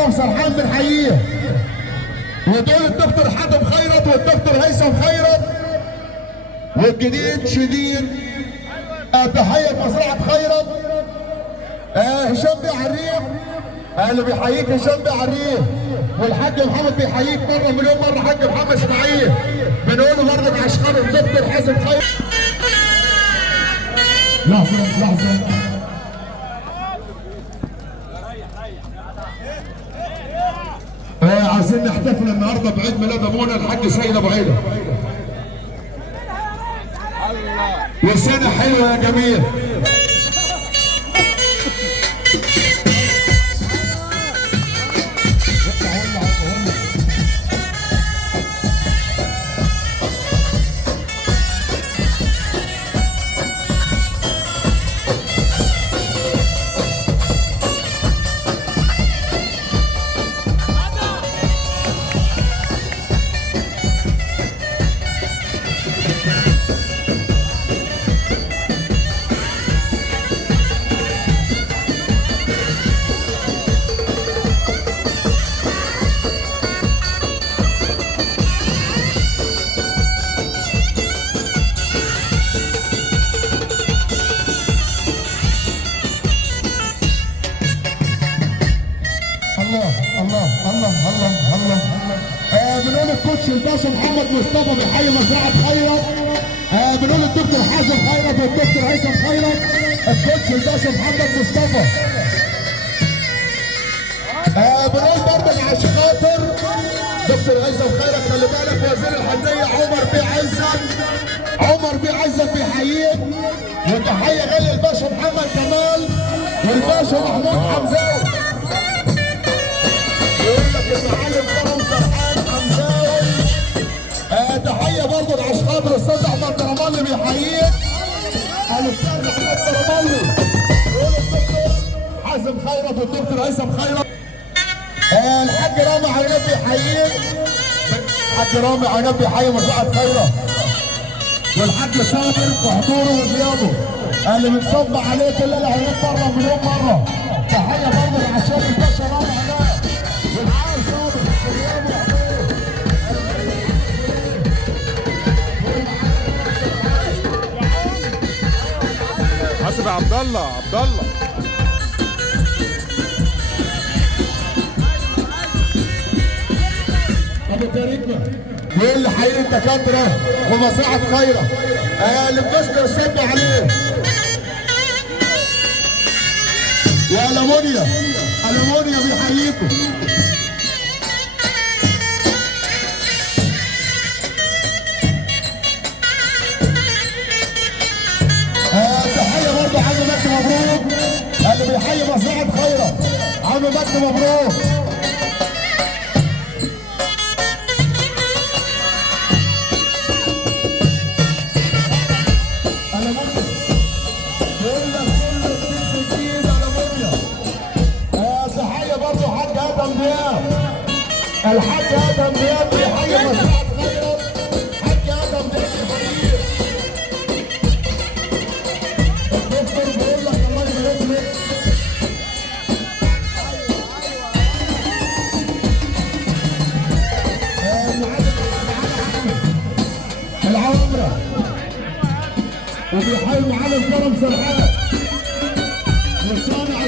كرم سرحان بنحييه. ودول الدكتور حاتم خيرت والدكتور هيثم خيرت والجديد شديد. تحيه مزرعه خيرت. هشام بيه عريف اللي بيحييك هشام بيه عريف، والحاج محمد بيحييك مره مليون مره حاج محمد اسماعيل. بنقول برضك عشقان الدكتور حازم خيرت. لحظه عايزين نحتفل النهارده بعيد ميلاد ابونا الحاج سيد ابو عيده. وسنه حلوه يا جميل. بنقول الكوتش الباشا محمد مصطفى بيحيي مزرعه خيرت. بنقول الدكتور حازم خيرت والدكتور هيثم خيرت. الكوتش الباشا محمد مصطفى. بنقول برضه عشان خاطر دكتور هيثم خيرت خلي بالك وزير الحديه عمر بيه عزت بيحييك. وتحيه غاليه الباشا محمد كمال والباشا محمود حمزاوي. يقول لك المعلم كرم سرحان حمزاوي. تحيه برضه لعشقات الاستاذ احمد درمالي بيحييك. الاستاذ احمد درمالي. يقول الدكتور حازم خيرت والدكتور هيثم خيرت. الحاج رامي عنب بيحييك. الحاج رامي عنب بيحيي مزرعه خيرت. والحاج صابر بحضوره وغيابه اللي بنصب عليه كل العنب بره مليون مره. تحيه برضه لعشان الباشا رامي عنب. والعار صابر وغيابه وحضوره. حسب عبد الله ابو كريم يقول لي حقيقي الدكاتره ومزرعه خيرت اللي بنشكر الصب عليه. يا المونيا بيحييكم. تحيه برضه عم مجدي مبروك اللي بيحيي مزرعه خيرت. عم مجدي مبروك. الحاج ادم دياب بيحيي مزرعه خيرت. الحاج ادم دياب بيحييك. الدكتور بيقول لك الله يبارك لك. العمره وبيحيي معلم كرم سرحان وصانع